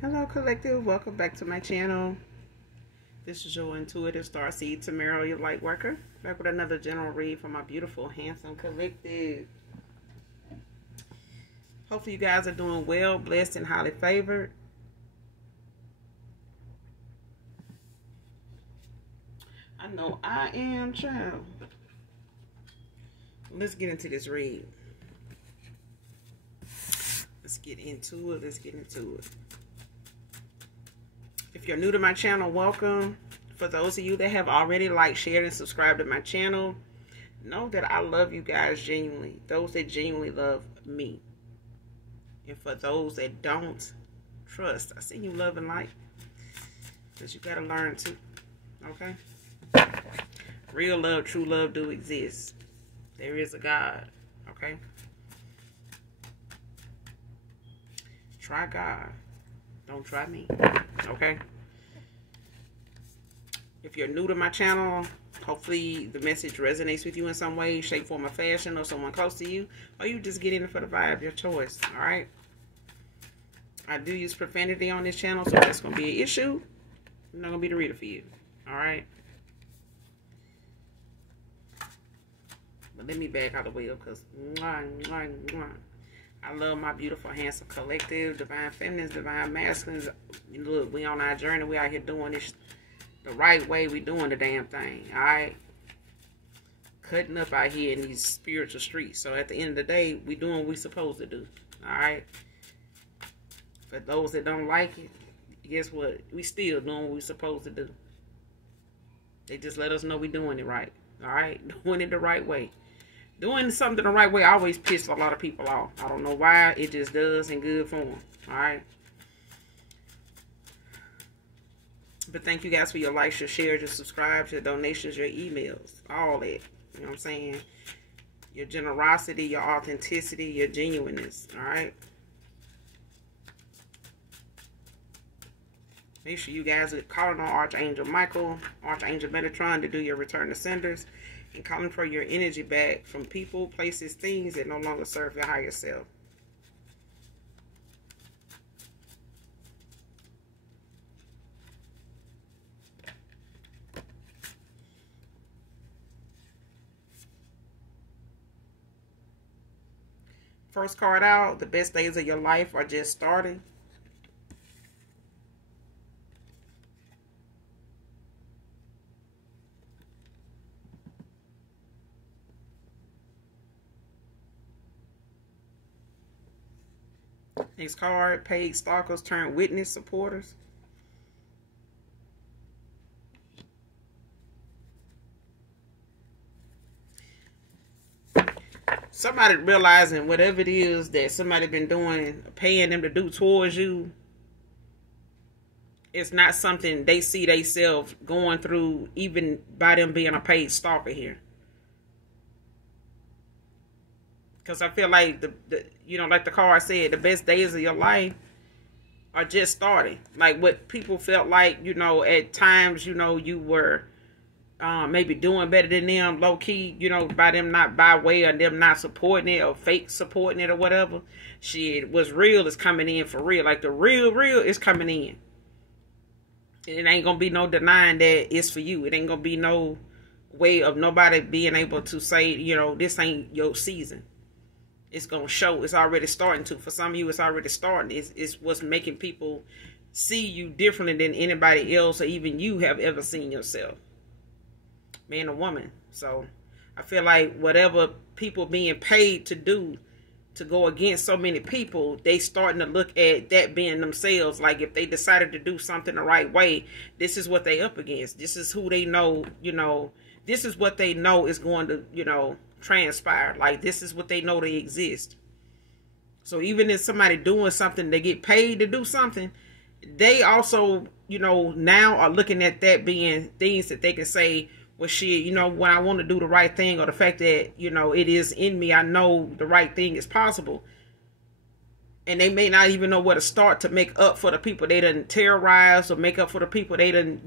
Hello collective, welcome back to my channel. This is your intuitive starseed Tamara, your light worker, back with another general read for my beautiful, handsome collective. Hopefully you guys are doing well, blessed, and highly favored. I know I am, child. Let's get into this read. Let's get into it. If you're new to my channel, welcome. For those of you that have already liked, shared, and subscribed to my channel, know that I love you guys genuinely. Those that genuinely love me. And for those that don't, trust. I send you love and light. Because you got to learn too. Okay? Real love, true love do exist. There is a God. Okay? Try God. Don't try me. Okay? If you're new to my channel, hopefully the message resonates with you in some way, shape, form, or fashion, or someone close to you, or you just get in it for the vibe, your choice. Alright? I do use profanity on this channel, so that's going to be an issue. I'm not going to be the reader for you. Alright? But let me back out of the way because I love my beautiful, handsome collective, divine feminines, divine masculines. Look, we on our journey. We out here doing this the right way. We doing the damn thing. All right, cutting up out here in these spiritual streets. So at the end of the day, we doing what we supposed to do. All right. For those that don't like it, guess what? We still doing what we supposed to do. They just let us know we doing it right. All right, doing it the right way. Doing something the right way always pisses a lot of people off. I don't know why. It just does, and good for them. Alright? But thank you guys for your likes, your shares, your subscribes, your donations, your emails. All that. You know what I'm saying? Your generosity, your authenticity, your genuineness. Alright? Make sure you guys are calling on Archangel Michael, Archangel Metatron to do your return to senders. And calling for your energy back from people, places, things that no longer serve your higher self. First card out, the best days of your life are just starting. Next card, paid stalkers turn witness supporters. Somebody realizing whatever it is that somebody been doing, paying them to do towards you, it's not something they see themselves going through, even by them being a paid stalker here. Because I feel like like the card said, the best days of your life are just starting. Like what people felt like, at times, you were maybe doing better than them, low key, by them not by way of them not supporting it or fake supporting it or whatever. Shit, what's real is coming in for real. Like the real is coming in. And it ain't gonna be no denying that it's for you. It ain't gonna be no way of nobody being able to say, this ain't your season. It's going to show. It's already starting to. For some of you, it's already starting. It's what's making people see you differently than anybody else or even you have ever seen yourself. Man or woman. So, I feel like whatever people being paid to do to go against so many people, they starting to look at that being themselves. Like if they decided to do something the right way, this is what they up against. This is who they know, this is what they know is going to, transpire. Like this is what they know they exist. So even if somebody doing something, they get paid to do something, they also now are looking at that being things that they can say, well shit, when I want to do the right thing, or the fact that it is in me, I know the right thing is possible. And they may not even know where to start to make up for the people they done terrorized, or make up for the people they done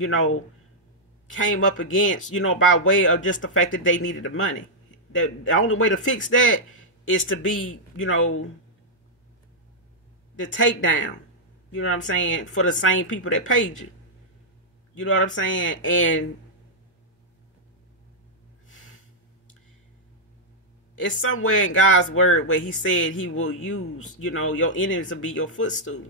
came up against, by way of just the fact that they needed the money. The only way to fix that is to be, the takedown. You know what I'm saying? For the same people that paid you. You know what I'm saying? And it's somewhere in God's word where he said he will use, you know, your enemies to be your footstool.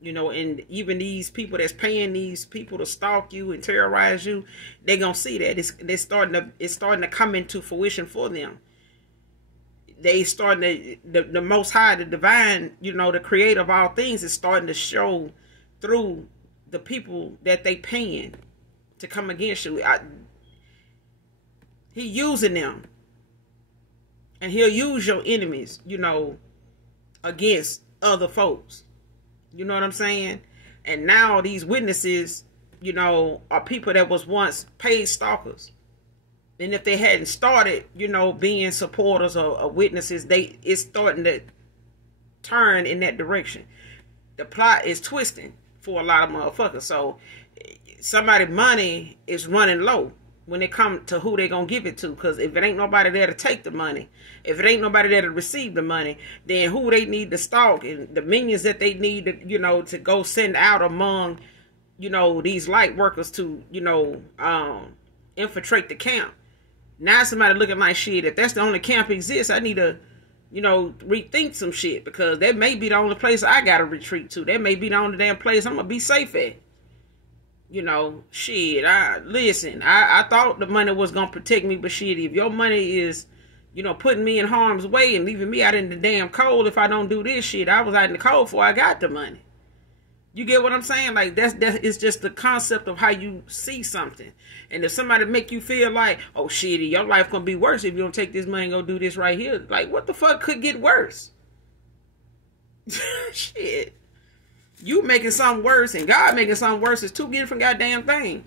You know, and even these people that's paying these people to stalk you and terrorize you, they're gonna see that it's starting to come into fruition for them. They starting to the Most High, the divine, you know, the creator of all things is starting to show through the people that they paying to come against you. He using them, and he'll use your enemies, you know, against other folks. You know what I'm saying? And now these witnesses, you know, are people that was once paid stalkers. And if they hadn't started, you know, being supporters or witnesses, it's starting to turn in that direction. The plot is twisting for a lot of motherfuckers. So somebody's money is running low when it comes to who they gonna give it to. Because if it ain't nobody there to take the money, if it ain't nobody there to receive the money, then who they need to stalk and the minions that they need to, you know, to go send out among, you know, these light workers to, you know, infiltrate the camp. Now somebody looking like, shit, if that's the only camp exists, I need to, you know, rethink some shit, because that may be the only place I gotta retreat to. That may be the only damn place I'm gonna be safe at. You know, shit, I thought the money was going to protect me, but shit, if your money is, you know, putting me in harm's way and leaving me out in the damn cold if I don't do this shit, I was out in the cold before I got the money. You get what I'm saying? Like, that's it's just the concept of how you see something. And if somebody make you feel like, oh, shit, your life going to be worse if you don't take this money and go do this right here. Like, what the fuck could get worse? Shit. You making something worse and God making something worse is two different goddamn things.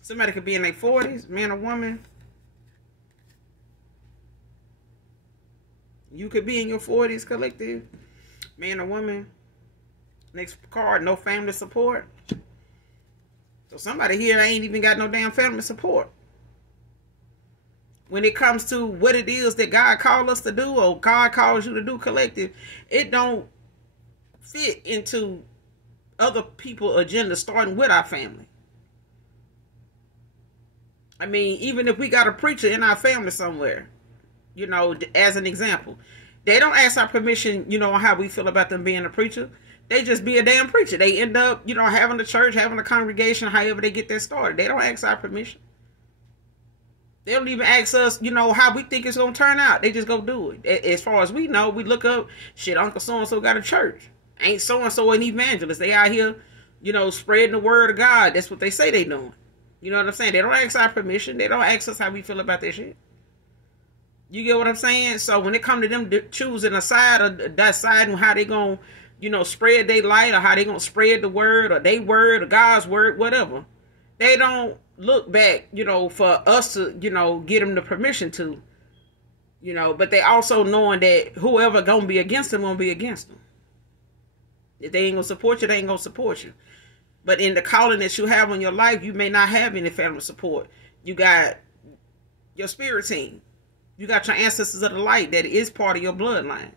Somebody could be in their 40s, man or woman. You could be in your 40s, collective, man or woman. Next card, no family support. So somebody here ain't even got no damn family support. When it comes to what it is that God called us to do, or God calls you to do, collective, it don't fit into other people's agenda, starting with our family. I mean, even if we got a preacher in our family somewhere, you know, as an example, they don't ask our permission, you know, on how we feel about them being a preacher. They just be a damn preacher. They end up, you know, having a church, having a congregation, however they get that started. They don't ask our permission. They don't even ask us, you know, how we think it's going to turn out. They just go do it. As far as we know, we look up, shit, Uncle so-and-so got a church. Ain't so-and-so an evangelist. They out here, you know, spreading the word of God. That's what they say they doing. You know what I'm saying? They don't ask our permission. They don't ask us how we feel about that shit. You get what I'm saying? So when it come to them choosing a side or deciding how they going to, you know, spread their light, or how they going to spread the word or their word or God's word, whatever, they don't look back, you know, for us to, you know, get them the permission to, you know, but they also knowing that whoever gonna be against them gonna be against them. If they ain't gonna support you, they ain't gonna support you. But in the calling that you have on your life, you may not have any family support. You got your spirit team. You got your ancestors of the light that is part of your bloodline.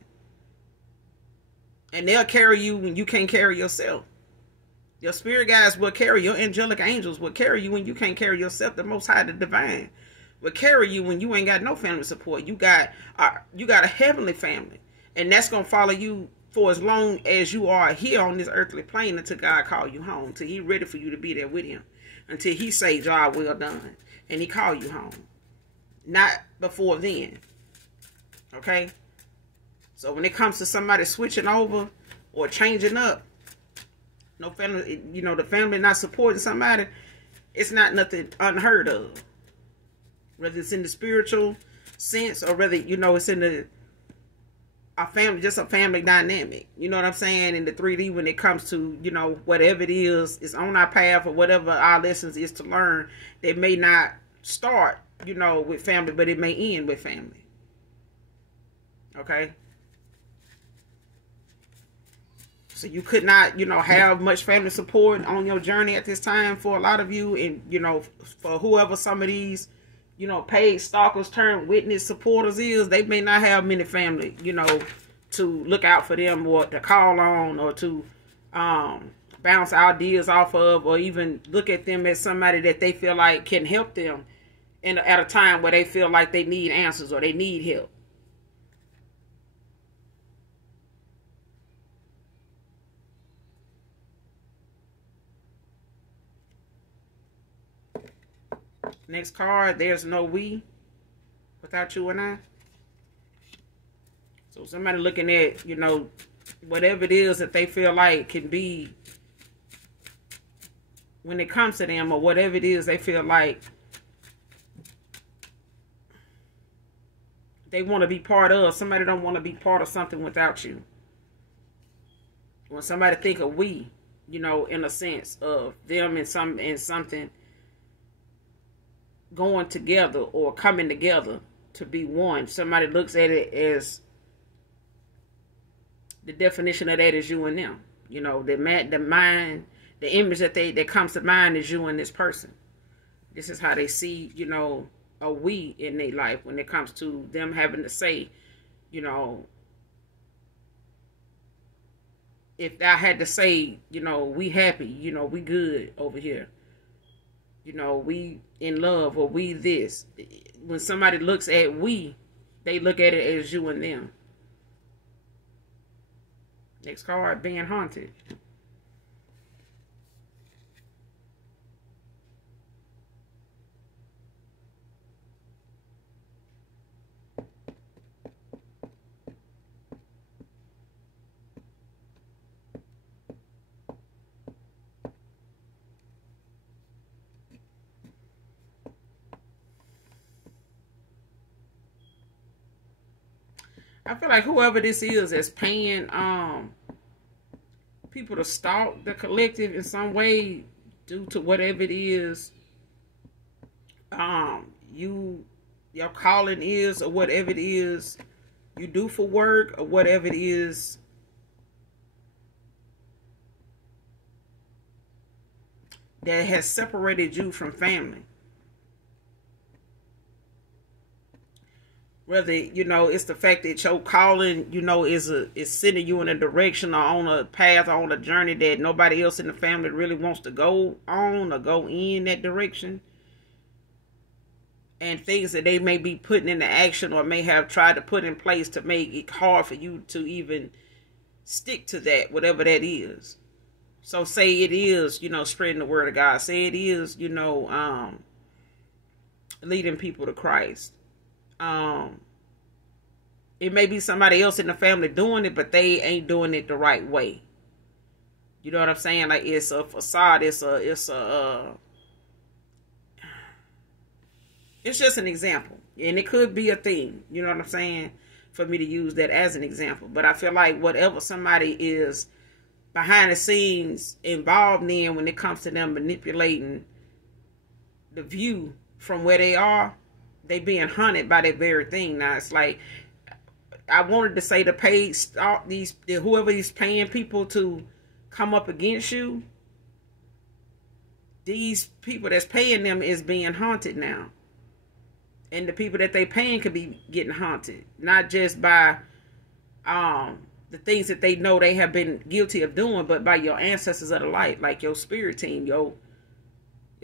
And they'll carry you when you can't carry yourself. Your spirit guides will carry, your angelic angels will carry you when you can't carry yourself. The Most High, the divine, will carry you when you ain't got no family support. You got a heavenly family, and that's gonna follow you for as long as you are here on this earthly plane, until God call you home, until He ready for you to be there with Him, until He say, "Job well done," and He call you home. Not before then. Okay. So when it comes to somebody switching over or changing up, no family, you know, the family not supporting somebody, it's not nothing unheard of. Whether it's in the spiritual sense, or whether, you know, it's in a family, just a family dynamic. You know what I'm saying? In the 3D, when it comes to, you know, whatever it is on our path, or whatever our lessons is to learn, they may not start, you know, with family, but it may end with family. Okay? So you could not, have much family support on your journey at this time for a lot of you. And, for whoever some of these, paid stalkers turned witness supporters is, they may not have many family, to look out for them or to call on or to bounce ideas off of, or even look at them as somebody that they feel like can help them at a time where they feel like they need answers or they need help. Next card, there's no we without you and I. So somebody looking at, whatever it is that they feel like can be, when it comes to them, or whatever it is they feel like they want to be part of. Somebody don't want to be part of something without you. When somebody think of we, in a sense of them and something going together or coming together to be one. Somebody looks at it as, the definition of that is you and them. The mind, the image that comes to mind is you and this person. This is how they see, a we in their life when it comes to them having to say, if I had to say, we happy, we good over here. We in love, or we this. When somebody looks at we, they look at it as you and them. Next card, being haunted. I feel like whoever this is paying people to stalk the collective in some way due to whatever it is your calling is, or whatever it is you do for work, or whatever it is that has separated you from family. Whether, it's the fact that your calling, is sending you in a direction or on a path or on a journey that nobody else in the family really wants to go on or go in that direction. And things that they may be putting into action or may have tried to put in place to make it hard for you to even stick to that, whatever that is. So say it is, spreading the word of God. Say it is, leading people to Christ. It may be somebody else in the family doing it, but they ain't doing it the right way. You know what I'm saying? Like, it's a facade. It's just an example, and it could be a thing. You know what I'm saying? For me to use that as an example, but I feel like whatever somebody is behind the scenes involved in when it comes to them manipulating the view from where they are, they being hunted by that very thing. Now it's like, I wanted to say the paid stock, whoever is paying people to come up against you, these people that's paying them is being haunted now. And the people that they paying could be getting haunted, not just by the things that they know they have been guilty of doing, but by your ancestors of the light, like your spirit team, your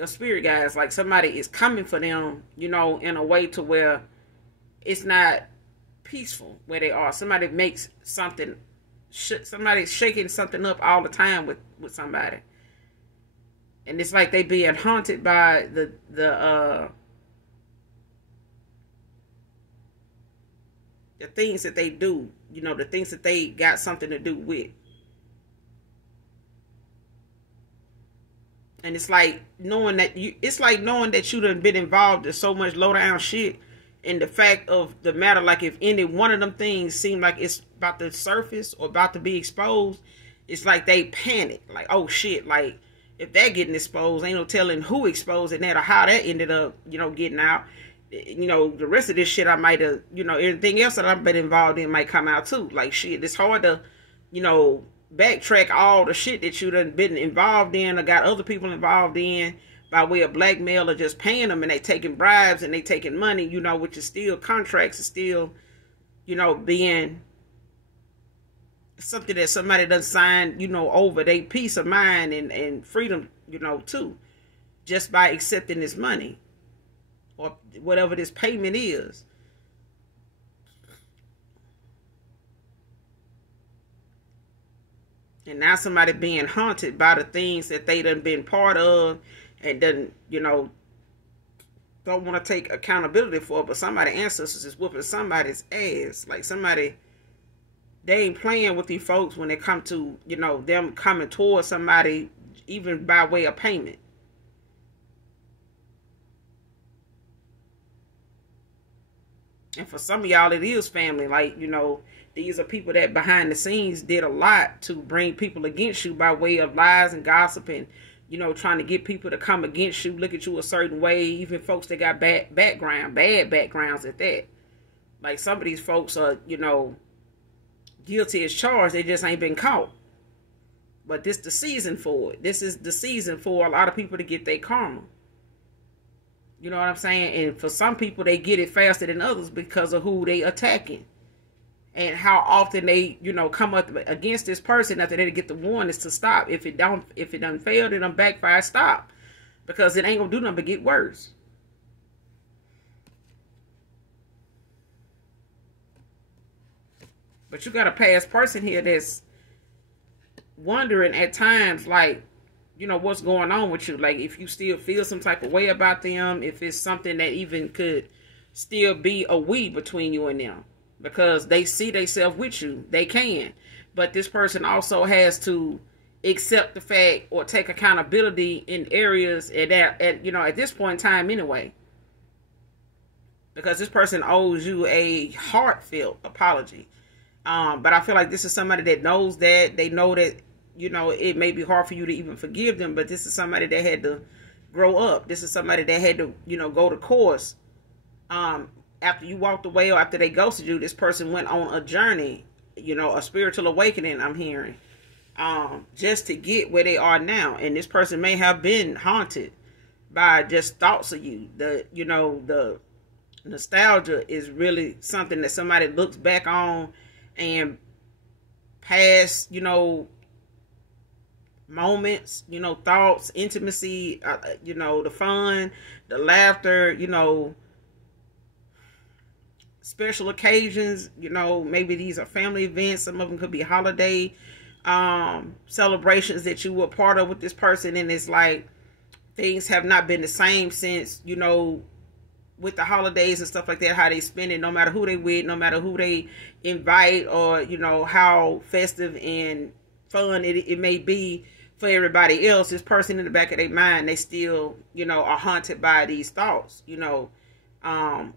spirit guys. Like, somebody is coming for them, in a way to where it's not peaceful where they are. Somebody makes something, somebody's shaking something up all the time with somebody, and it's like they being haunted by the things that they do, the things that they got something to do with. And it's like knowing that you done been involved in so much low down shit. And the fact of the matter, like, if any one of them things seem like it's about to surface or about to be exposed, it's like they panic. Like, oh shit, like, if that getting exposed, ain't no telling who exposed it or how that ended up, getting out. The rest of this shit I might have, everything else that I've been involved in might come out too. Like, shit, it's hard to, backtrack all the shit that you done been involved in or got other people involved in by way of blackmail or just paying them, and they taking bribes and they taking money, you know, which is still contracts, is still, you know, being something that somebody done sign, you know, over their peace of mind and freedom, you know, too, just by accepting this money or whatever this payment is. And now somebody being haunted by the things that they done been part of and done, you know, don't want to take accountability for it, but somebody's ancestors is whooping somebody's ass. Like somebody, they ain't playing with these folks when it come to, you know, them coming towards somebody even by way of payment. And for some of y'all, it is family. Like, you know, these are people that behind the scenes did a lot to bring people against you by way of lies and gossip and, you know, trying to get people to come against you, look at you a certain way. Even folks that got bad backgrounds at that. Like some of these folks are, you know, guilty as charged. They just ain't been caught. But this the season for it. This is the season for a lot of people to get their karma. You know what I'm saying? And for some people, they get it faster than others because of who they attacking. And how often they, you know, come up against this person after they get the warnings to stop. If it done failed, it done backfire, stop. Because it ain't gonna do nothing but get worse. But you got a past person here that's wondering at times, like, you know, what's going on with you. Like, if you still feel some type of way about them, if it's something that even could still be a we between you and them. Because they see themselves with you. They can. But this person also has to accept the fact or take accountability in areas at you know, at this point in time anyway. Because this person owes you a heartfelt apology. But I feel like this is somebody that knows that. They know that, you know, it may be hard for you to even forgive them. But this is somebody that had to grow up. This is somebody that had to, you know, go to course. After you walked away or after they ghosted you, this person went on a journey, you know, a spiritual awakening, I'm hearing, just to get where they are now. And this person may have been haunted by just thoughts of you. You know, the nostalgia is really something that somebody looks back on and past, you know, moments, you know, thoughts, intimacy, you know, the fun, the laughter, you know, special occasions, you know, maybe these are family events. Some of them could be holiday celebrations that you were part of with this person. And it's like things have not been the same since, you know, with the holidays and stuff like that, how they spend it, no matter who they with, no matter who they invite, or, you know, how festive and fun it may be for everybody else. This person in the back of their mind, they still, you know, are haunted by these thoughts, you know,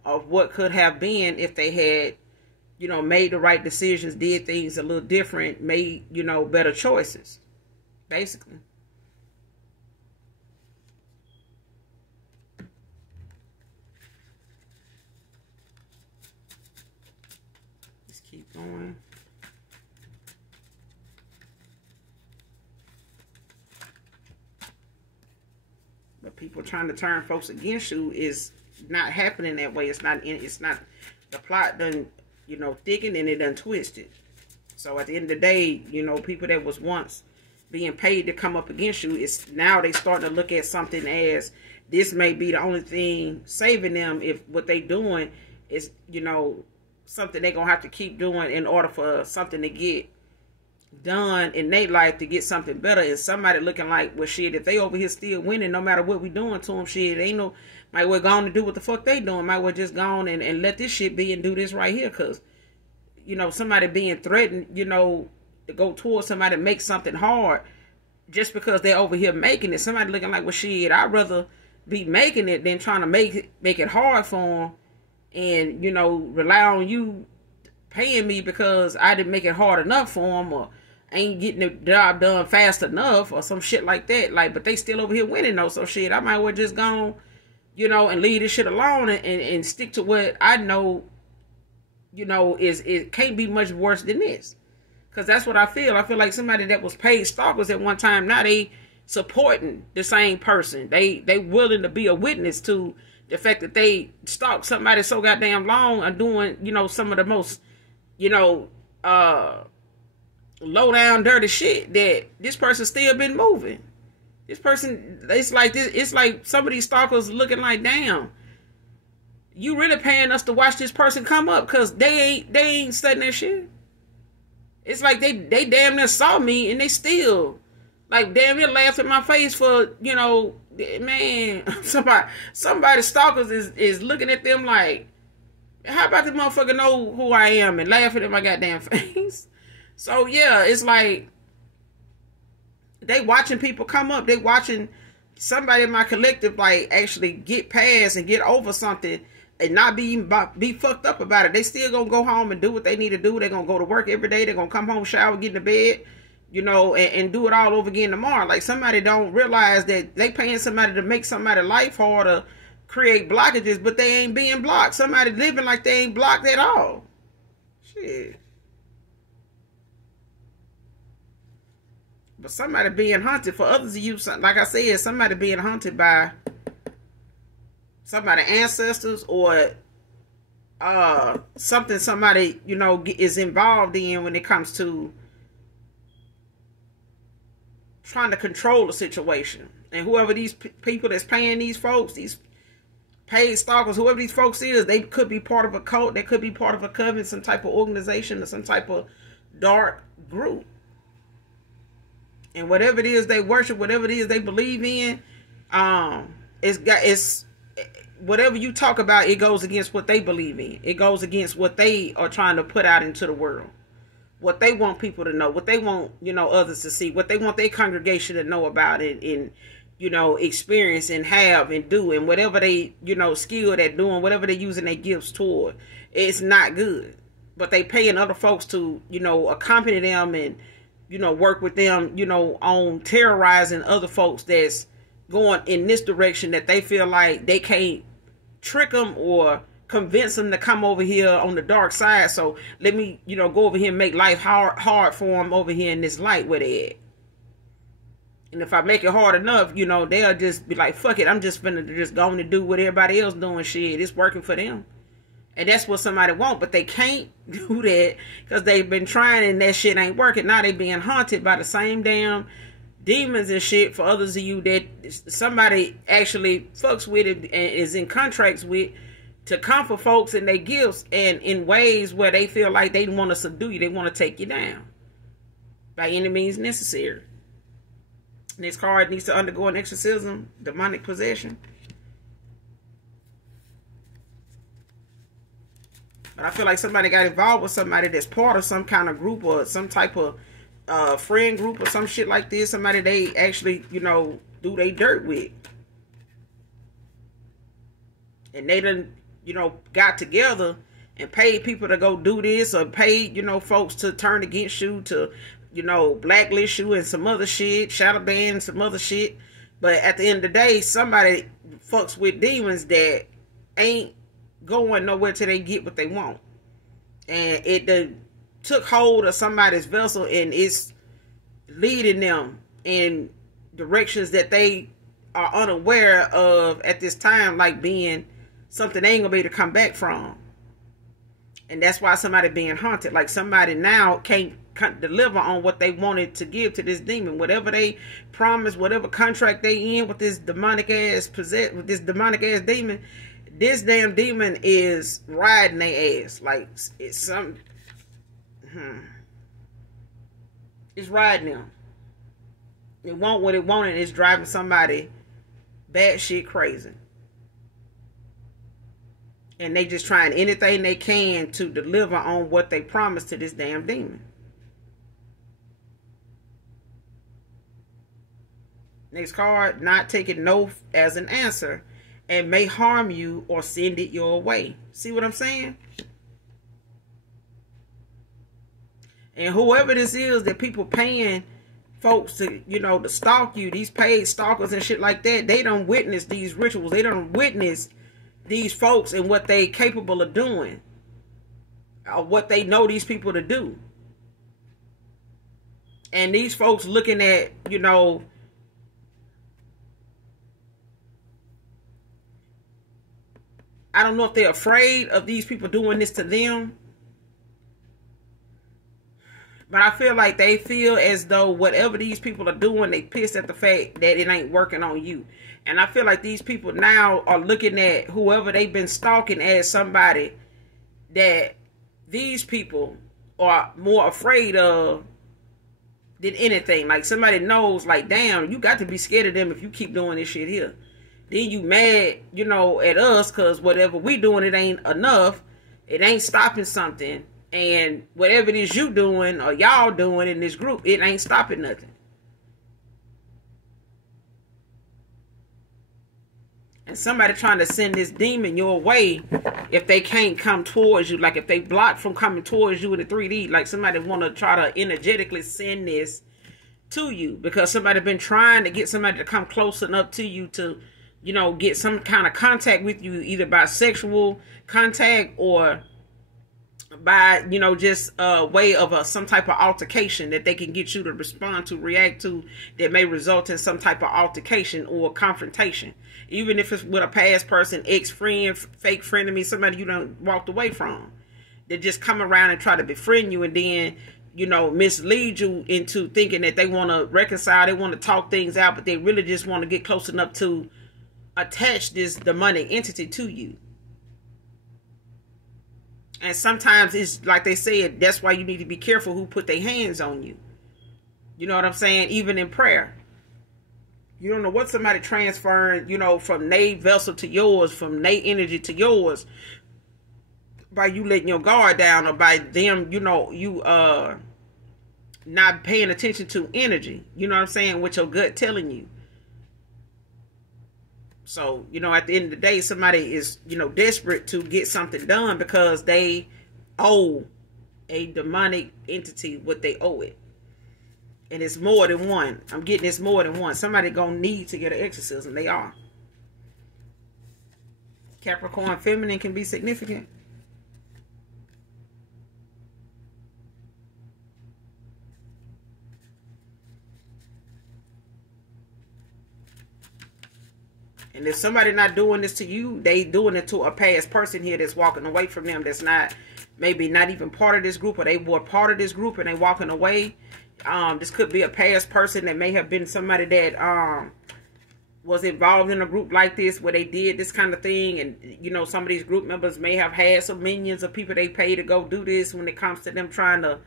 of what could have been if they had, you know, made the right decisions, did things a little different, made, you know, better choices, basically. Let's keep going. But people trying to turn folks against you is not happening that way. It's not the plot done, you know, thickened and it done twisted. So at the end of the day, you know, people that was once being paid to come up against you, it's now they starting to look at something as this may be the only thing saving them if what they doing is, you know, something they gonna have to keep doing in order for something to get done in their life, to get something better. And somebody looking like, well, shit, if they over here still winning, no matter what we doing to them, shit, ain't no, might well go on to do what the fuck they doing. Might well just go on and let this shit be and do this right here. Because, you know, somebody being threatened, you know, to go towards somebody to make something hard just because they're over here making it. Somebody looking like, well, shit, I'd rather be making it than trying to make it hard for them and, you know, rely on you paying me because I didn't make it hard enough for them, or ain't getting the job done fast enough, or some shit like that. Like, but they still over here winning though. So shit, I might well just go, you know, and leave this shit alone and stick to what I know, you know, it can't be much worse than this. Because that's what I feel. I feel like somebody that was paid stalkers at one time, now they supporting the same person. They willing to be a witness to the fact that they stalked somebody so goddamn long and doing, you know, some of the most, you know, low down dirty shit that this person still been moving. This person, it's like this. It's like some of these stalkers looking like, damn, you really paying us to watch this person come up because they ain't studying that shit. It's like they damn near saw me and they still like damn near laughed at my face for, you know, man, somebody stalkers is looking at them like, how about the motherfucker know who I am and laughing at my goddamn face? So yeah, it's like they watching people come up. They watching somebody in my collective like actually get past and get over something and not be fucked up about it. They still gonna go home and do what they need to do. They're gonna go to work every day. They're gonna come home, shower, get into bed, you know, and do it all over again tomorrow. Like somebody don't realize that they paying somebody to make somebody's life harder, create blockages, but they ain't being blocked. Somebody living like they ain't blocked at all. Shit. But somebody being hunted, for others of you, like I said, somebody being hunted by somebody ancestors or something somebody, you know, is involved in when it comes to trying to control the situation. And whoever these people that's paying these folks, these paid stalkers, whoever these folks is, they could be part of a cult, they could be part of a coven, some type of organization or some type of dark group. And whatever it is they worship, whatever it is they believe in, it's whatever you talk about, it goes against what they believe in. It goes against what they are trying to put out into the world. What they want people to know, what they want, you know, others to see, what they want their congregation to know about it and you know, experience and have and do, and whatever they, you know, skilled at doing, whatever they're using their gifts toward, it's not good. But they paying other folks to, you know, accompany them and, you know, work with them, you know, on terrorizing other folks that's going in this direction that they feel like they can't trick them or convince them to come over here on the dark side. So let me, you know, go over here and make life hard for them over here in this light where they at. And if I make it hard enough, you know, they'll just be like, fuck it, I'm just finna just going to do what everybody else doing. Shit, it's working for them. And that's what somebody want, but they can't do that because they've been trying and that shit ain't working. Now they being haunted by the same damn demons and shit for others of you that somebody actually fucks with it and is in contracts with to comfort folks in their gifts and in ways where they feel like they want to subdue you. They want to take you down by any means necessary. This card needs to undergo an exorcism, demonic possession. But I feel like somebody got involved with somebody that's part of some kind of group or some type of friend group or some shit like this. Somebody they actually, you know, do they dirt with. And they done, you know, got together and paid people to go do this or paid, you know, folks to turn against you, to, you know, blacklist you and some other shit, shadow ban and some other shit. But at the end of the day, somebody fucks with demons that ain't going nowhere till they get what they want. And it took hold of somebody's vessel and it's leading them in directions that they are unaware of at this time, like being something they ain't gonna be able to come back from. And that's why somebody being haunted. Like somebody now can't deliver on what they wanted to give to this demon. Whatever they promised, whatever contract they in with this demonic ass demon, this damn demon is riding their ass. Like it's it's riding them. It want what it wanted. It's driving somebody batshit crazy. And they just trying anything they can to deliver on what they promised to this damn demon. Next card, not taking no as an answer and may harm you or send it your way. See what I'm saying? And whoever this is that people paying folks to, you know, to stalk you, these paid stalkers and shit like that, they don't witness these rituals. They don't witness these folks and what they capable of doing, or what they know these people to do. And these folks looking at, you know, I don't know if they're afraid of these people doing this to them, but I feel like they feel as though whatever these people are doing, they pissed at the fact that it ain't working on you. And I feel like these people now are looking at whoever they've been stalking as somebody that these people are more afraid of than anything. Like somebody knows, like, damn, you got to be scared of them if you keep doing this shit here. Then you mad, you know, at us because whatever we doing, it ain't enough. It ain't stopping something. And whatever it is you doing or y'all doing in this group, it ain't stopping nothing. And somebody trying to send this demon your way if they can't come towards you. Like if they block from coming towards you in the 3D, like somebody want to try to energetically send this to you because somebody been trying to get somebody to come close enough to you to, you know, get some kind of contact with you, either by sexual contact or by, you know, just a way of some type of altercation that they can get you to respond to, react to, that may result in some type of altercation or confrontation. Even if it's with a past person, ex-friend, fake friend of me, somebody you done walked away from. They just come around and try to befriend you and then, you know, mislead you into thinking that they want to reconcile, they want to talk things out, but they really just want to get close enough to attach this demonic entity to you. And sometimes it's like they said, that's why you need to be careful who put their hands on you. You know what I'm saying? Even in prayer. You don't know what somebody transferring, you know, from their vessel to yours, from their energy to yours, by you letting your guard down, or by them, you know, you not paying attention to energy. You know what I'm saying? What your gut telling you. So, you know, at the end of the day, somebody is, you know, desperate to get something done because they owe a demonic entity what they owe it. And it's more than one. I'm getting it's more than one. Somebody gonna need to get an exorcism. They are. Capricorn feminine can be significant. And if somebody not doing this to you, they doing it to a past person here that's walking away from them, that's not, maybe not even part of this group, or they were part of this group and they walking away. This could be a past person that may have been somebody that was involved in a group like this where they did this kind of thing. And, you know, some of these group members may have had some minions of people they pay to go do this when it comes to them trying to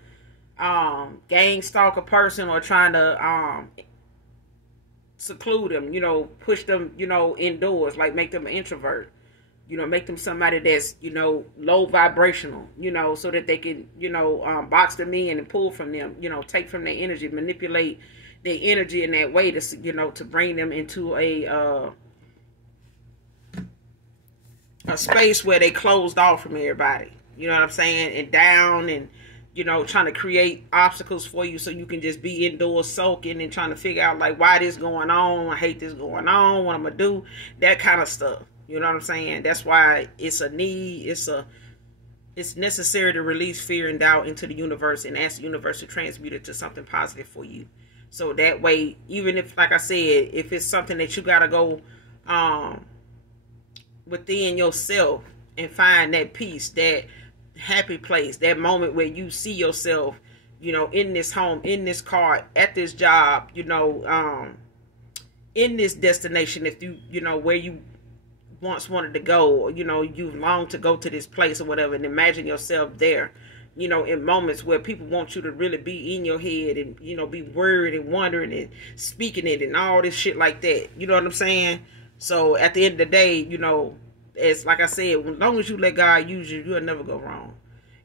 gang stalk a person or trying to seclude them, you know, push them, you know, indoors, like make them an introvert, you know, make them somebody that's, you know, low vibrational, you know, so that they can, you know, box them in and pull from them, you know, take from their energy, manipulate their energy in that way to, you know, to bring them into a space where they closed off from everybody, you know what I'm saying, and down, and, you know, trying to create obstacles for you so you can just be indoors sulking and trying to figure out, like, why this going on, I hate this going on, what I'm gonna do, that kind of stuff. You know what I'm saying? That's why it's a need, it's necessary to release fear and doubt into the universe and ask the universe to transmute it to something positive for you. So that way, even if, like I said, if it's something that you gotta go within yourself and find that peace, that happy place, that moment where you see yourself, you know, in this home, in this car, at this job, you know, in this destination, if you know, where you once wanted to go, or, you know, you long to go to this place or whatever, and imagine yourself there, you know, in moments where people want you to really be in your head and, you know, be worried and wondering and speaking it and all this shit like that. You know what I'm saying? So at the end of the day, you know, it's like I said, as long as you let God use you, you'll never go wrong.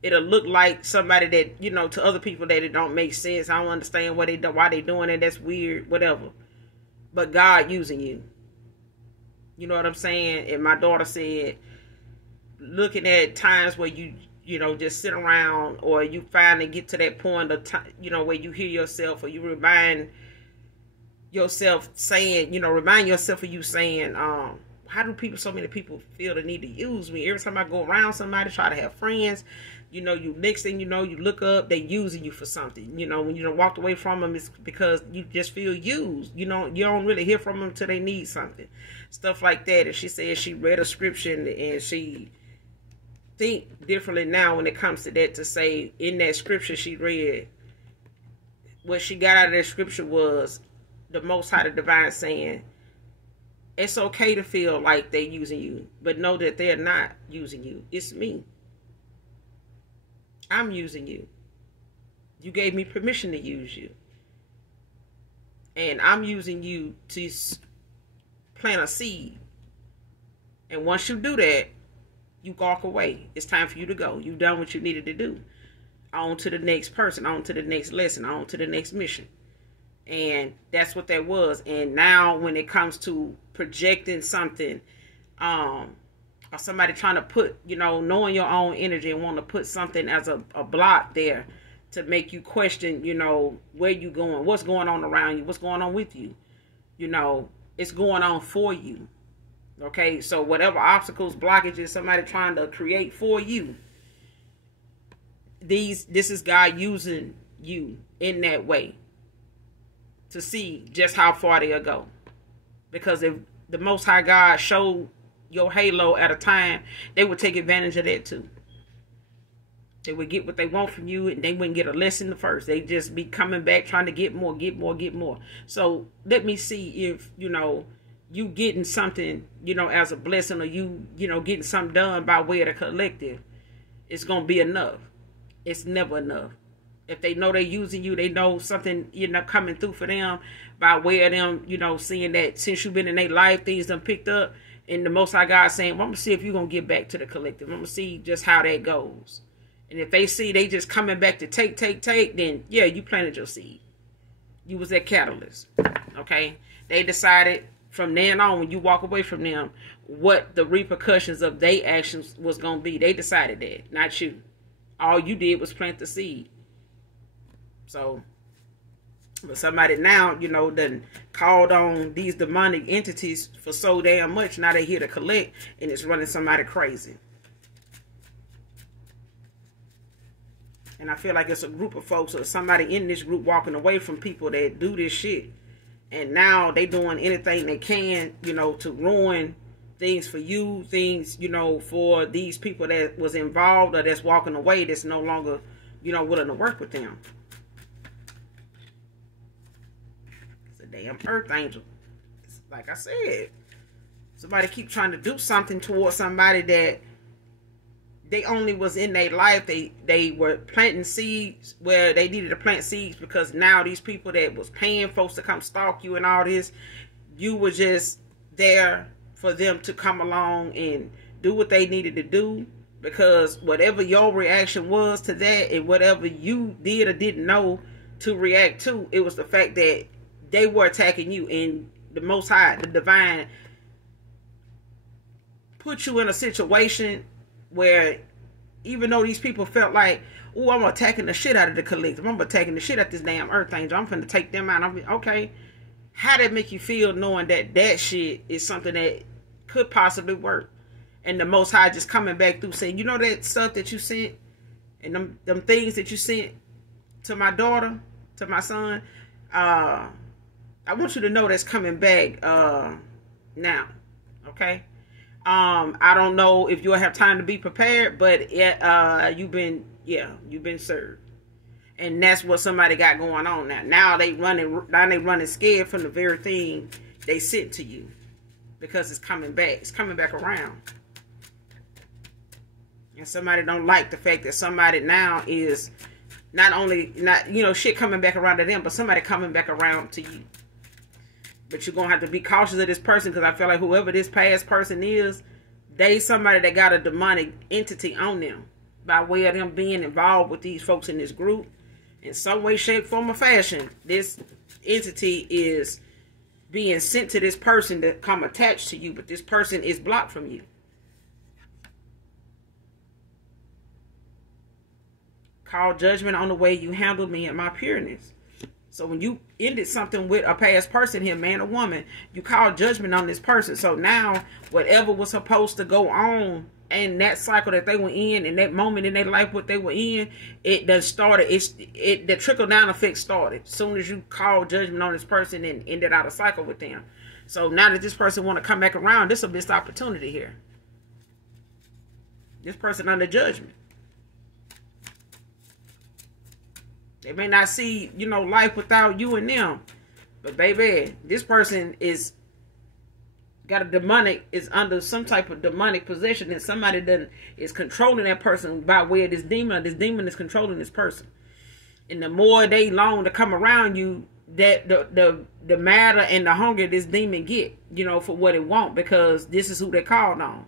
It'll look like somebody that, you know, to other people that it don't make sense. I don't understand why they doing it. That's weird, whatever. But God using you. You know what I'm saying? And my daughter said, looking at times where you know, just sit around, or you finally get to that point of time, you know, where you hear yourself, or you remind yourself saying, you know, remind yourself of you saying, how do so many people feel the need to use me? Every time I go around somebody, try to have friends, you know, you next thing you know, you look up, they using you for something. You know, when you don't walked away from them, it's because you just feel used. You know, you don't really hear from them until they need something. Stuff like that. And she said she read a scripture and she think differently now when it comes to that, to say in that scripture she read, what she got out of that scripture was the Most High, the Divine, saying, it's okay to feel like they're using you, but know that they're not using you. It's me. I'm using you. You gave me permission to use you. And I'm using you to plant a seed. And once you do that, you walk away. It's time for you to go. You've done what you needed to do. On to the next person, on to the next lesson, on to the next mission. And that's what that was. And now when it comes to projecting something, or somebody trying to put, you know, knowing your own energy and want to put something as a block there to make you question, you know, where you going, what's going on around you, what's going on with you. You know, it's going on for you. Okay, so whatever obstacles, blockages somebody trying to create for you, this is God using you in that way to see just how far they'll go. Because if the Most High God showed your halo at a time, they would take advantage of that too. They would get what they want from you, and they wouldn't get a lesson first. They just be coming back trying to get more, get more, get more. So let me see if, you know, you getting something, you know, as a blessing, or you know, getting something done by way of the collective, it's going to be enough. It's never enough. If they know they're using you, they know something, you know, coming through for them by way of them, you know, seeing that since you've been in their life, things done picked up. And the Most High God saying, well, I'm going to see if you're going to get back to the collective. I'm going to see just how that goes. And if they see they just coming back to take, then, yeah, you planted your seed. You was that catalyst. Okay? They decided from then on, when you walk away from them, what the repercussions of their actions was going to be. They decided that, not you. All you did was plant the seed. So, but somebody now, you know, done called on these demonic entities for so damn much. Now they here to collect, and it's running somebody crazy. And I feel like it's a group of folks, or somebody in this group walking away from people that do this shit. And now they doing anything they can, you know, to ruin things for you, things, you know, for these people that was involved or that's walking away, that's no longer, you know, willing to work with them. It's a damn earth angel. It's like I said, somebody keep trying to do something towards somebody that they only was in their life. They were planting seeds where they needed to plant seeds, because now these people that was paying folks to come stalk you and all this, you were just there for them to come along and do what they needed to do, because whatever your reaction was to that and whatever you did or didn't know to react to, it was the fact that they were attacking you, and the Most High, the Divine, put you in a situation where even though these people felt like, oh, I'm attacking the shit out of the collective, I'm attacking the shit out of this damn earth angel, I'm finna take them out. I'm okay. How did it make you feel knowing that that shit is something that could possibly work? And the Most High just coming back through saying, you know that stuff that you sent, and them things that you sent to my daughter, to my son, I want you to know that's coming back now. Okay? I don't know if you'll have time to be prepared, but you've been served. And that's what somebody got going on now. Now they running scared from the very thing they sent to you, because it's coming back. It's coming back around. And somebody don't like the fact that somebody now is not, you know, shit coming back around to them, but somebody coming back around to you. But you're going to have to be cautious of this person, because I feel like whoever this past person is, they somebody that got a demonic entity on them by way of them being involved with these folks in this group. In some way, shape, form, or fashion, this entity is being sent to this person to come attached to you, but this person is blocked from you. Call judgment on the way you handled me and my pureness. So when you ended something with a past person here, man or woman, you call judgment on this person. So now whatever was supposed to go on and that cycle that they were in that moment in their life, what they were in, it done started. The trickle down effect started as soon as you call judgment on this person and ended out a cycle with them. So now that this person want to come back around, this is a missed opportunity here. This person under judgment. They may not see, life without you and them. But baby, this person is under some type of demonic possession, and somebody that is controlling that person by way of this demon. This demon is controlling this person. And the more they long to come around you, that the madder and the hunger this demon get, for what it want, because this is who they called on.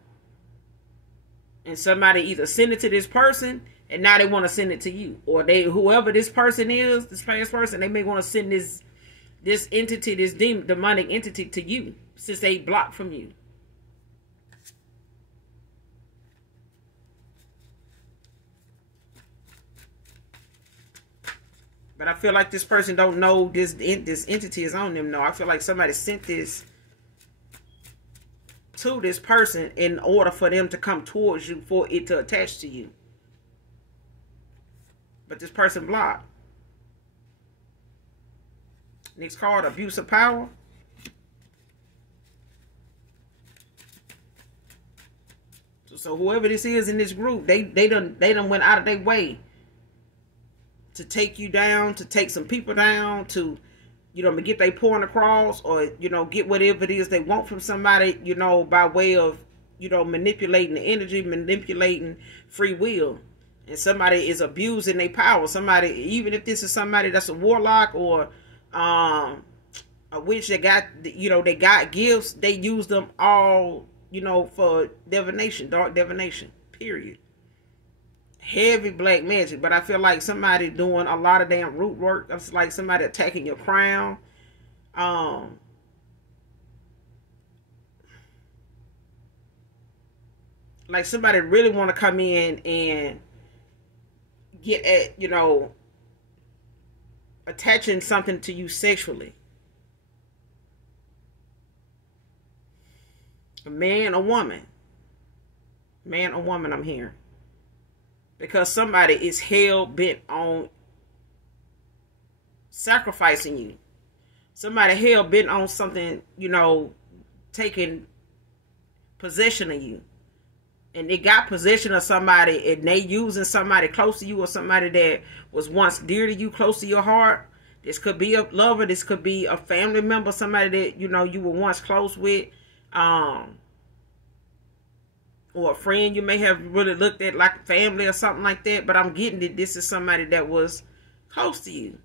And somebody either send it to this person, and now they want to send it to you, or whoever this person is, this past person, they may want to send this entity, this demonic entity to you, since they blocked from you. But I feel like this person don't know this entity is on them. No, I feel like somebody sent this to this person in order for them to come towards you, for it to attach to you. But this person blocked. Next card, abuse of power. So whoever this is in this group, they done went out of their way to take you down, to take some people down, to get their point across, or get whatever it is they want from somebody, by way of manipulating the energy, manipulating free will. And somebody is abusing their power. Somebody, even if this is somebody that's a warlock or a witch that got, they got gifts, they use them all, for divination, dark divination, period. Heavy black magic. But I feel like somebody doing a lot of damn root work. It's like somebody attacking your crown. Like somebody really want to come in and get at, attaching something to you sexually. A man or woman. Man or woman, I'm here. Because somebody is hell bent on sacrificing you. Somebody hell bent on something, taking possession of you. And they got possession of somebody, and they using somebody close to you, or somebody that was once dear to you, close to your heart. This could be a lover. This could be a family member, somebody that, you were once close with. Or a friend you may have really looked at like family or something like that. But I'm getting that this is somebody that was close to you.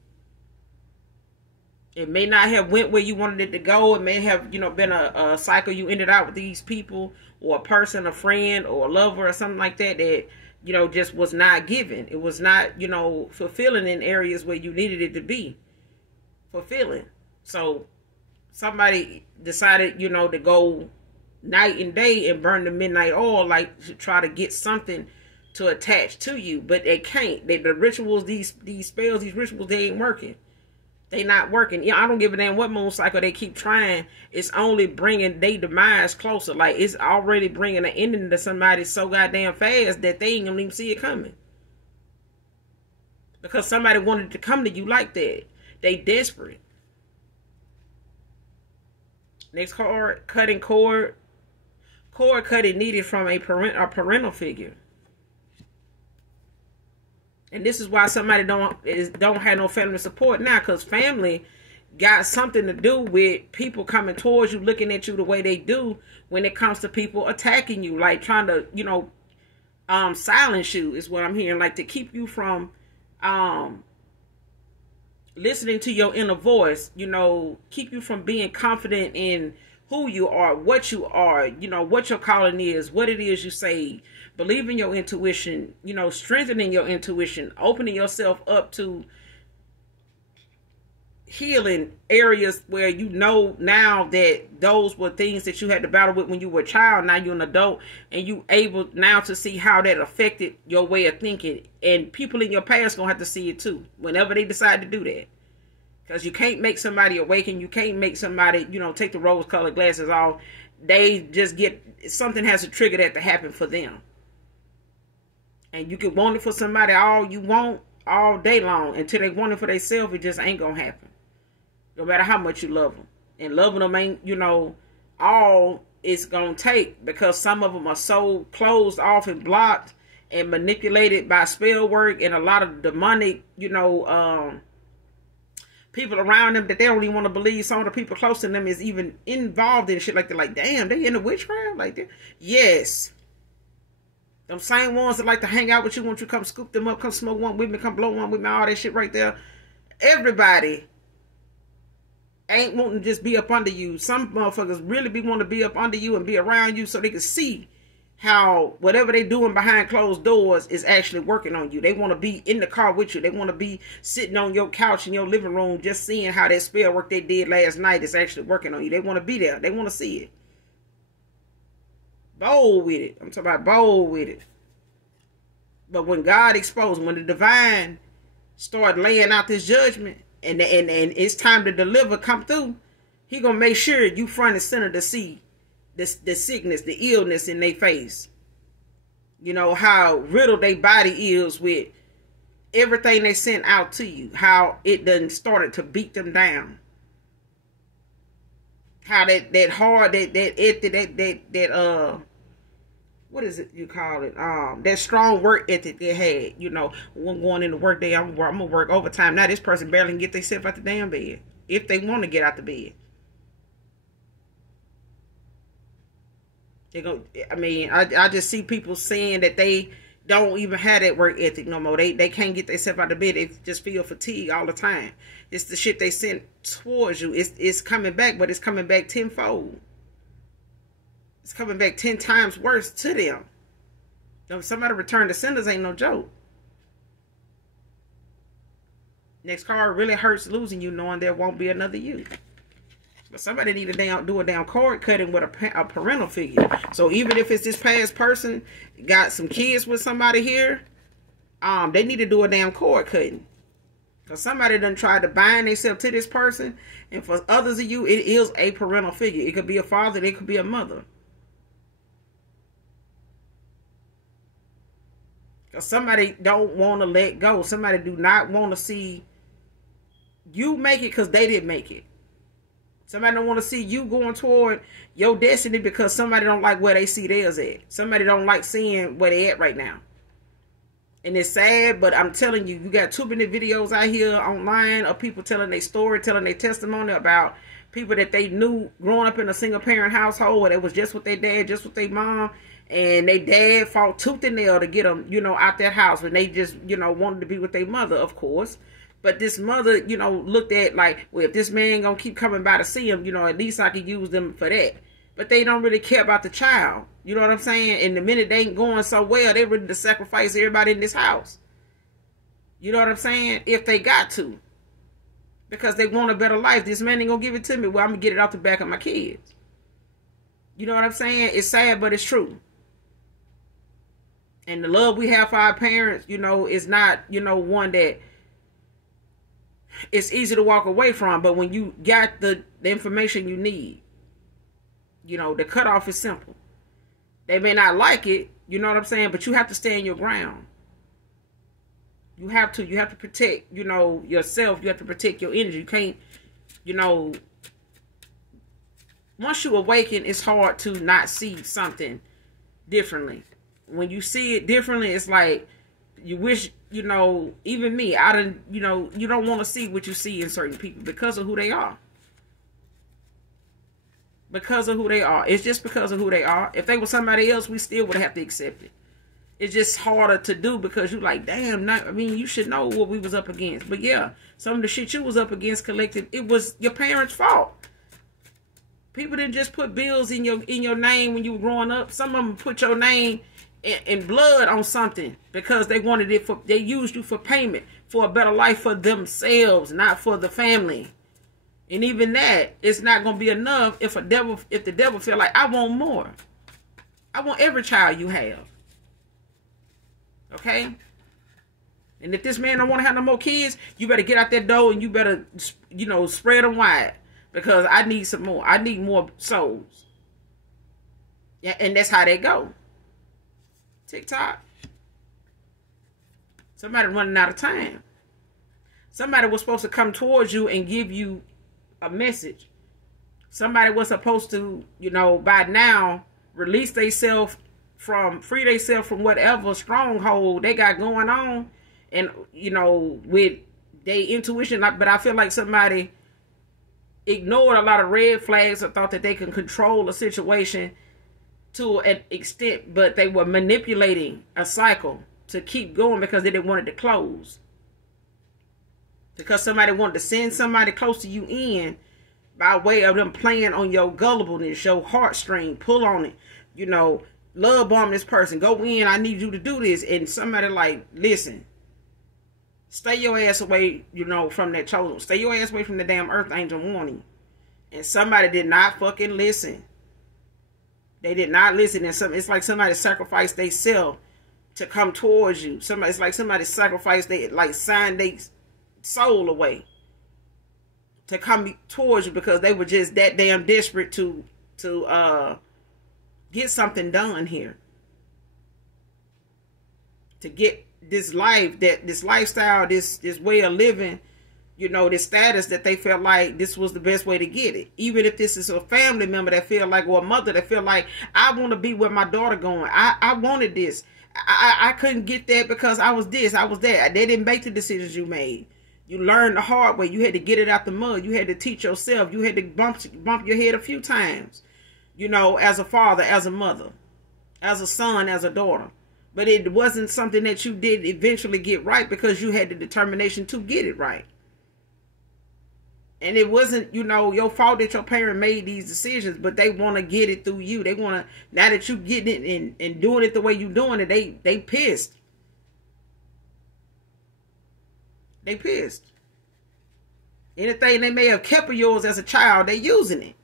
It may not have went where you wanted it to go. It may have, been a cycle you ended out with these people, or a person, a friend, or a lover, or something like that, that, just was not given. It was not, fulfilling in areas where you needed it to be fulfilling. So somebody decided, to go night and day and burn the midnight oil, like to try to get something to attach to you. But they can't. The rituals, these spells, these rituals, they ain't working. They not working. I don't give a damn what moon cycle they keep trying. It's only bringing their demise closer. Like, it's already bringing an ending to somebody so goddamn fast that they ain't gonna even see it coming. Because somebody wanted to come to you like that. They desperate. Next card, cutting cord. Cord cutting needed from a parental figure. And this is why somebody don't have no family support now, because family got something to do with people coming towards you, looking at you the way they do when it comes to people attacking you, like trying to, silence you is what I'm hearing, like to keep you from listening to your inner voice, keep you from being confident in who you are, what you are, what your calling is, what it is you say. Believe in your intuition, strengthening your intuition, opening yourself up to healing areas where now that those were things that you had to battle with when you were a child. Now you're an adult, and you able now to see how that affected your way of thinking. And people in your past gonna have to see it too, whenever they decide to do that. Because you can't make somebody awaken. You can't make somebody, you know, take the rose-colored glasses off. They just get, something has to trigger that to happen for them. And you can want it for somebody all you want all day long. Until they want it for themselves, it just ain't going to happen. No matter how much you love them. And loving them ain't, you know, all it's going to take. Because some of them are so closed off and blocked and manipulated by spell work and a lot of demonic, you know, people around them that they don't even want to believe some of the people close to them is even involved in shit like that. Like, damn, they in the witchcraft? Like that? Yes. Them same ones that like to hang out with you, want you to come scoop them up, come smoke one with me, come blow one with me, all that shit right there. Everybody ain't wanting to just be up under you. Some motherfuckers really be wanting to be up under you and be around you so they can see how whatever they doing behind closed doors is actually working on you. They want to be in the car with you. They want to be sitting on your couch in your living room just seeing how that spell work they did last night is actually working on you. They want to be there. They want to see it. Bold with it. I'm talking about bold with it. But when God exposed, when the divine start laying out this judgment and it's time to deliver, come through, he gonna make sure you front and center to see the sickness, the illness in their face. You know, how riddled their body is with everything they sent out to you. How it done started to beat them down. How that hard, what is it you call it? That strong work ethic they had. You know, when going into work day, I'm gonna work overtime. Now this person barely can get themselves out the damn bed. If they want to get out the bed. I mean, I just see people saying that they don't even have that work ethic no more. They can't get themselves out of bed. They just feel fatigue all the time. It's the shit they sent towards you. It's coming back, but it's coming back tenfold. It's coming back 10 times worse to them. If somebody return to senders ain't no joke. Next card really hurts losing you, knowing there won't be another you. But somebody need to do a damn cord cutting with a parental figure. So even if it's this past person got some kids with somebody here, they need to do a damn cord cutting. Because somebody done tried to bind themselves to this person. And for others of you, it is a parental figure. It could be a father, it could be a mother. Because somebody don't want to let go. Somebody do not want to see you make it because they didn't make it. Somebody don't want to see you going toward your destiny because somebody don't like where they see theirs at. Somebody don't like seeing where they at right now. And it's sad, but I'm telling you, you got too many videos out here online of people telling their story, telling their testimony about people that they knew growing up in a single parent household where it was just with their dad, just with their mom. And they dad fought tooth and nail to get them, you know, out that house when they just, you know, wanted to be with their mother, of course. But this mother, you know, looked at like, well, if this man gonna keep coming by to see him, you know, at least I could use them for that. But they don't really care about the child. You know what I'm saying? And the minute they ain't going so well, they're ready to sacrifice everybody in this house. You know what I'm saying? If they got to. Because they want a better life. This man ain't gonna give it to me. Well, I'm gonna get it off the back of my kids. You know what I'm saying? It's sad, but it's true. And the love we have for our parents, you know, is not, you know, one that it's easy to walk away from. But when you got the information you need, you know, the cutoff is simple. They may not like it, you know what I'm saying? But you have to stand your ground. You have to protect, you know, yourself. You have to protect your energy. You can't, you know, once you awaken, it's hard to not see something differently. When you see it differently, it's like you wish, you know, even me, I didn't, you know, you don't want to see what you see in certain people because of who they are. Because of who they are. It's just because of who they are. If they were somebody else, we still would have to accept it. It's just harder to do because you're like, damn, I mean, you should know what we was up against. But yeah, some of the shit you was up against collected, it was your parents' fault. People didn't just put bills in your name when you were growing up. Some of them put your name in blood on something because they wanted it for, they used you for payment for a better life for themselves, not for the family. And even that, it's not going to be enough if the devil feel like, I want more. I want every child you have. Okay? And if this man don't want to have no more kids, you better get out that door and you better, spread them wide. Because I need some more. I need more souls. Yeah, and that's how they go. TikTok. Somebody running out of time. Somebody was supposed to come towards you and give you a message. Somebody was supposed to, by now, release themselves free themselves from whatever stronghold they got going on. And, with their intuition. But I feel like somebody ignored a lot of red flags and thought that they can control a situation to an extent. But they were manipulating a cycle to keep going because they didn't want it to close. Because somebody wanted to send somebody close to you in by way of them playing on your gullibleness, your heartstring, pull on it, love bomb this person, go in, I need you to do this. And somebody like, listen, stay your ass away, from that chosen. Stay your ass away from the damn earth angel warning. And somebody did not fucking listen. They did not listen. And it's like somebody sacrificed themselves to come towards you. It's like somebody sacrificed, signed their soul away to come towards you because they were just that damn desperate to get something done here. To get this life, this lifestyle, this way of living, this status that they felt like this was the best way to get it. Even if this is a family member that feel like, or a mother that feel like, I want to be where my daughter going. I wanted this. I couldn't get that because I was this, I was that. They didn't make the decisions you made. You learned the hard way. You had to get it out the mud. You had to teach yourself. You had to bump your head a few times, as a father, as a mother, as a son, as a daughter. But it wasn't something that you did eventually get right because you had the determination to get it right. And it wasn't, your fault that your parent made these decisions, but they want to get it through you. They want to, now that you getting it and doing it the way you doing it, they pissed. They pissed. Anything they may have kept of yours as a child, they using it.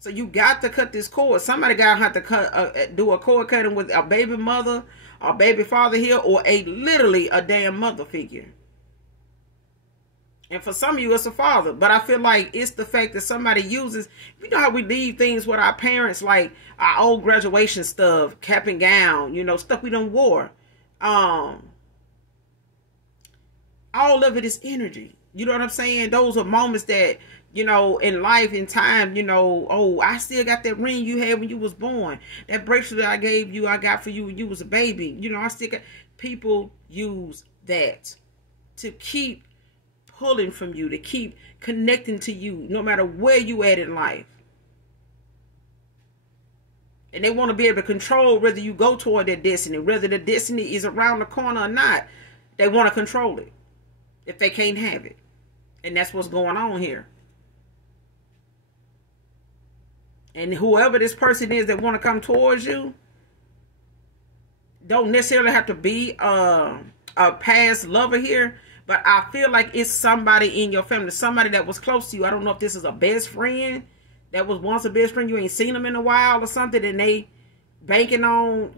So you got to cut this cord. Somebody got to have to do a cord cutting with a baby mother, a baby father here, or literally a damn mother figure. And for some of you, it's a father. But I feel like it's the fact that somebody uses, how we leave things with our parents, like our old graduation stuff, cap and gown, stuff we done wore. All of it is energy. You know what I'm saying? Those are moments that, in life, in time, oh, I still got that ring you had when you was born. That bracelet I gave you, I got for you when you was a baby. I still got, people use that to keep pulling from you, to keep connecting to you, no matter where you at in life. And they want to be able to control whether you go toward their destiny, whether the destiny is around the corner or not. They want to control it if they can't have it. And that's what's going on here. And whoever this person is that want to come towards you, don't necessarily have to be a past lover here, but I feel like it's somebody in your family, somebody that was close to you. I don't know if this is a best friend that was once a best friend. You ain't seen them in a while or something, and they banking on,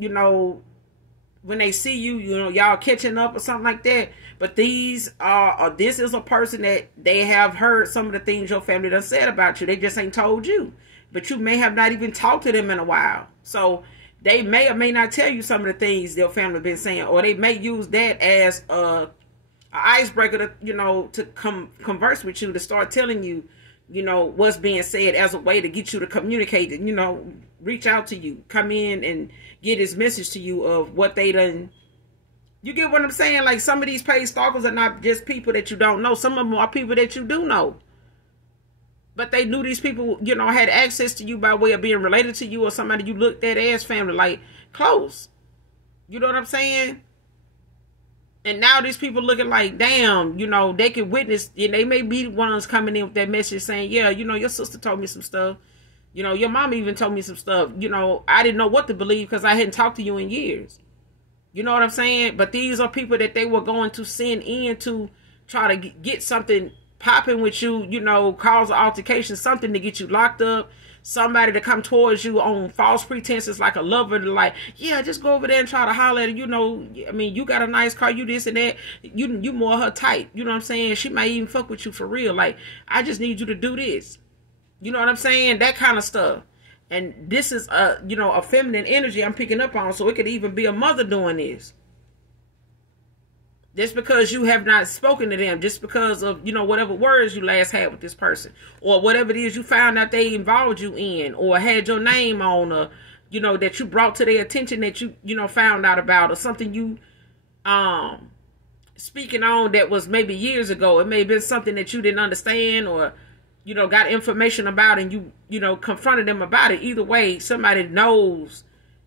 when they see you, y'all catching up or something like that. But this is a person that they have heard some of the things your family done said about you. They just ain't told you. But you may have not even talked to them in a while. So they may or may not tell you some of the things their family been saying. Or they may use that as a icebreaker to converse with you, to start telling you, what's being said as a way to get you to communicate and, reach out to you, come in and get his message to you of what they done. You get what I'm saying? Like, some of these paid stalkers are not just people that you don't know. Some of them are people that you do know. But they knew these people, had access to you by way of being related to you or somebody you looked at as family, like close. You know what I'm saying? And now these people looking like, damn, they can witness, and they may be the ones coming in with that message saying, yeah, your sister told me some stuff. Your mom even told me some stuff. I didn't know what to believe because I hadn't talked to you in years. You know what I'm saying? But these are people that they were going to send in to try to get something popping with you, cause an altercation, something to get you locked up, somebody to come towards you on false pretenses, like a lover, to like, yeah, just go over there and try to holler at her. You know, I mean, you got a nice car, you this and that. You more her type. You know what I'm saying? She might even fuck with you for real. Like, I just need you to do this. You know what I'm saying? That kind of stuff. And this is a feminine energy I'm picking up on. So it could even be a mother doing this. Just because you have not spoken to them, just because of, whatever words you last had with this person, or whatever it is you found out they involved you in, or had your name on, or, that you brought to their attention that you, found out about, or something you, speaking on that was maybe years ago. It may have been something that you didn't understand, or, got information about, and you, confronted them about it. Either way, somebody knows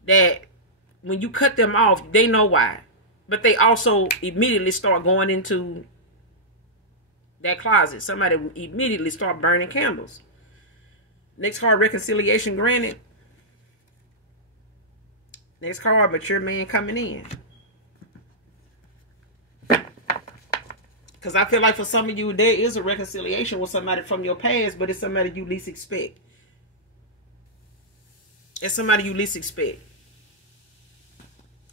that when you cut them off, they know why. But they also immediately start going into that closet. Somebody immediately start burning candles. Next card, reconciliation granted. Next card, mature man coming in. Because I feel like for some of you, there is a reconciliation with somebody from your past, but it's somebody you least expect. It's somebody you least expect.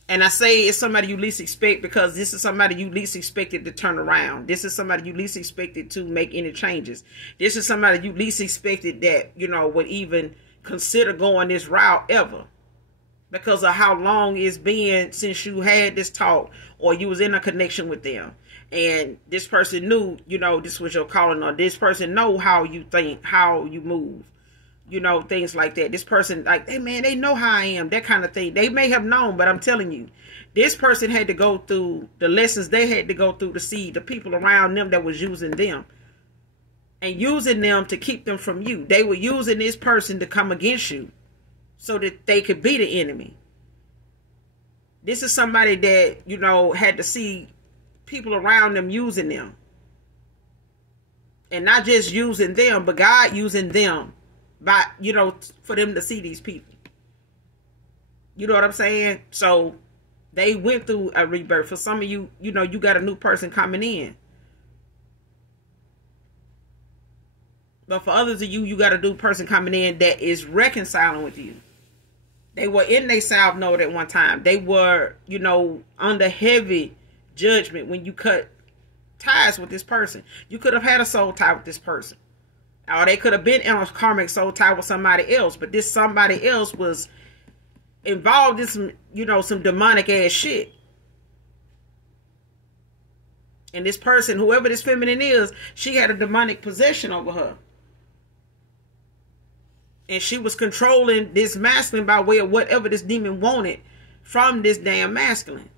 And I say it's somebody you least expect because this is somebody you least expected to turn around. This is somebody you least expected to make any changes. This is somebody you least expected that, would even consider going this route ever. Because of how long it's been since you had this talk or you was in a connection with them. And this person knew, this was your calling, or this person know how you think, how you move. Things like that. This person, like, hey man, they know how I am, that kind of thing. They may have known, but I'm telling you, this person had to go through the lessons they had to go through to see the people around them that was using them. And using them to keep them from you. They were using this person to come against you so that they could be the enemy. This is somebody that, had to see people around them using them. And not just using them, but God using them. By, for them to see these people. You know what I'm saying? So they went through a rebirth. For some of you, you got a new person coming in. But for others of you, you got a new person coming in that is reconciling with you. They were in their south node at one time. They were, under heavy judgment when you cut ties with this person. You could have had a soul tie with this person. Or they could have been in a karmic soul tie with somebody else. But this somebody else was involved in some, some demonic ass shit. And this person, whoever this feminine is, she had a demonic possession over her. And she was controlling this masculine by way of whatever this demon wanted from this damn masculine.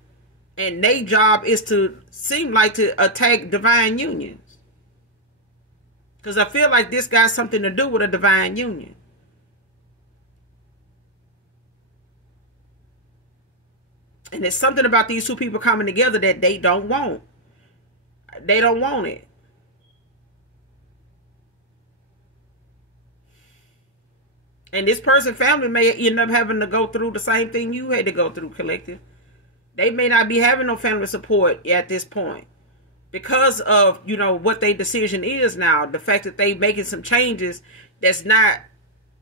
And their job is to seem like to attack divine unions. Because I feel like this got something to do with a divine union. And there's something about these two people coming together that they don't want. They don't want it. And this person's family may end up having to go through the same thing you had to go through, collective. They may not be having no family support at this point. Because of, what their decision is now. The fact that they making some changes that's not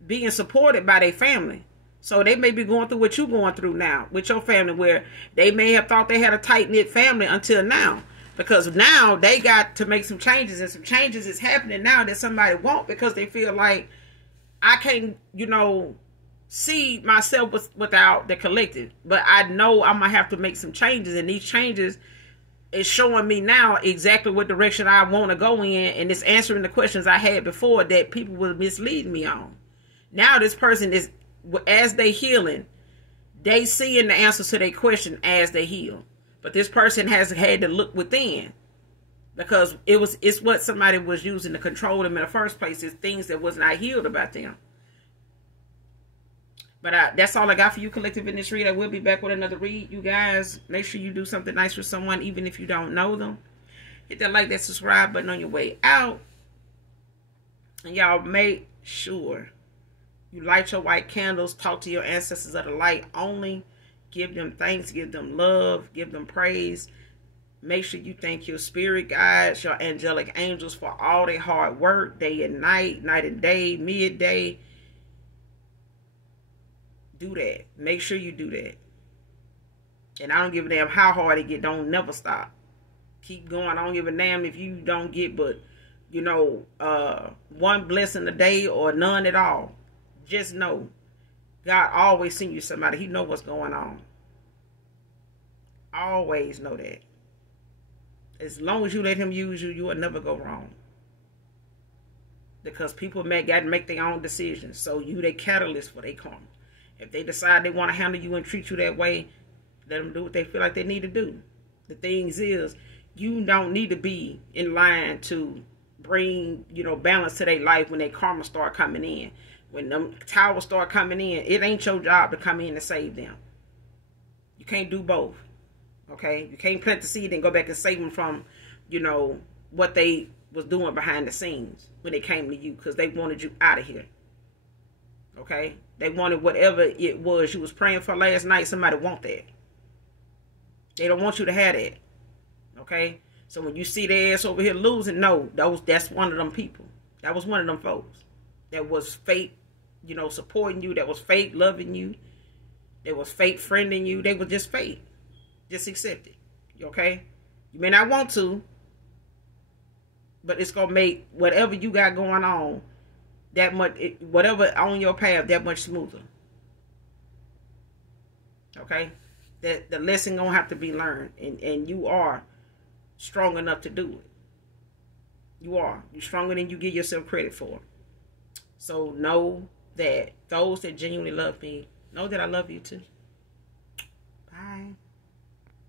being supported by their family. So they may be going through what you're going through now with your family, where they may have thought they had a tight-knit family until now. Because now they got to make some changes, and some changes is happening now that somebody won't, because they feel like I can't, see myself without the collective. But I know I'm going to have to make some changes, and these changes is showing me now exactly what direction I want to go in, and it's answering the questions I had before that people were misleading me on. Now this person is, as they healing, they seeing the answers to their question as they heal. But this person has had to look within, because it's what somebody was using to control them in the first place. It's things that was not healed about them. But that's all I got for you, collective, in this read. I will be back with another read. You guys, make sure you do something nice for someone, even if you don't know them. Hit that like, that subscribe button on your way out. And y'all make sure you light your white candles. Talk to your ancestors of the light only. Give them thanks. Give them love. Give them praise. Make sure you thank your spirit guides, your angelic angels, for all their hard work, day and night, night and day, midday. Do that. Make sure you do that. And I don't give a damn how hard it get. Don't never stop. Keep going. I don't give a damn if you don't get but, you know, one blessing a day or none at all. Just know God always send you somebody. He know what's going on. Always know that. As long as you let him use you, you will never go wrong. Because people got to make their own decisions. So you the catalyst for their karma. If they decide they want to handle you and treat you that way, let them do what they feel like they need to do. The things is, you don't need to be in line to bring, you know, balance to their life when their karma start coming in. When them towers start coming in, it ain't your job to come in and save them. You can't do both. Okay? You can't plant the seed and go back and save them from, you know, what they was doing behind the scenes when they came to you, because they wanted you out of here. Okay? They wanted whatever it was you was praying for last night. Somebody want that. They don't want you to have that. Okay? So when you see their ass over here losing, no, that's one of them people. That was one of them folks that was fake, you know, supporting you. That was fake loving you. That was fake friending you. They were just fake. Just accept it. Okay? You may not want to, but it's going to make whatever you got going on that much, whatever on your path, that much smoother. Okay? That the lesson going to have to be learned. And you are strong enough to do it. You are. You're stronger than you give yourself credit for. So know that those that genuinely love me, know that I love you too. Bye.